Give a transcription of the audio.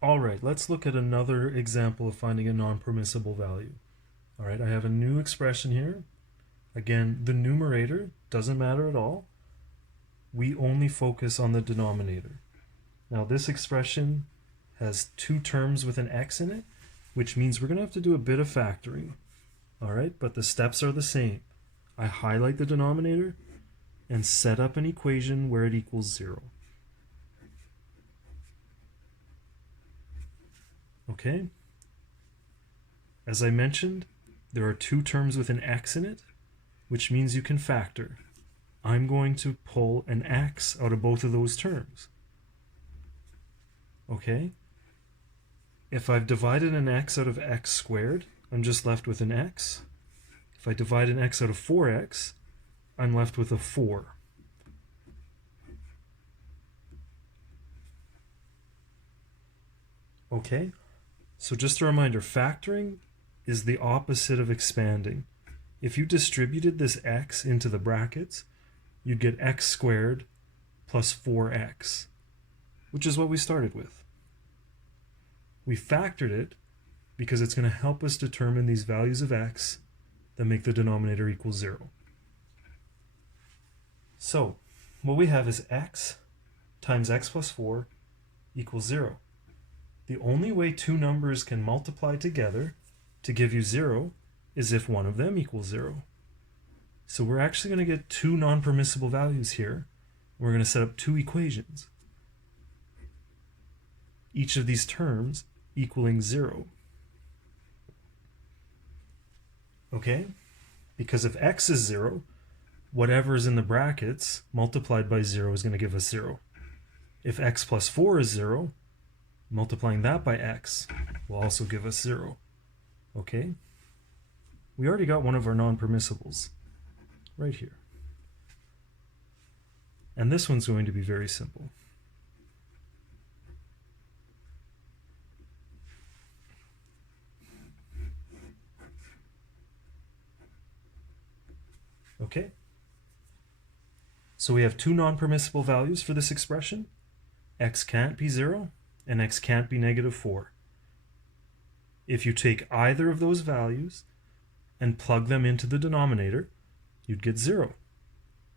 All right, let's look at another example of finding a non-permissible value. All right, I have a new expression here. Again, the numerator doesn't matter at all. We only focus on the denominator. Now this expression has two terms with an x in it, which means we're going to have to do a bit of factoring. All right, but the steps are the same. I highlight the denominator and set up an equation where it equals 0. Okay? As I mentioned, there are two terms with an x in it, which means you can factor. I'm going to pull an x out of both of those terms. Okay? If I've divided an x out of x squared, I'm just left with an x. If I divide an x out of 4x, I'm left with a 4. Okay? So just a reminder, factoring is the opposite of expanding. If you distributed this x into the brackets, you'd get x squared plus 4x, which is what we started with. We factored it because it's going to help us determine these values of x that make the denominator equal 0. So what we have is x times x plus 4 equals 0. The only way two numbers can multiply together to give you 0 is if one of them equals 0. So we're actually going to get two non-permissible values here. We're going to set up two equations, each of these terms equaling 0. Okay? Because if x is 0, whatever is in the brackets multiplied by 0 is going to give us 0. If x plus 4 is 0, multiplying that by x will also give us 0. Okay? We already got one of our non-permissibles right here. And this one's going to be very simple. Okay? So we have two non-permissible values for this expression. X can't be 0 and x can't be negative 4. If you take either of those values and plug them into the denominator, you'd get 0.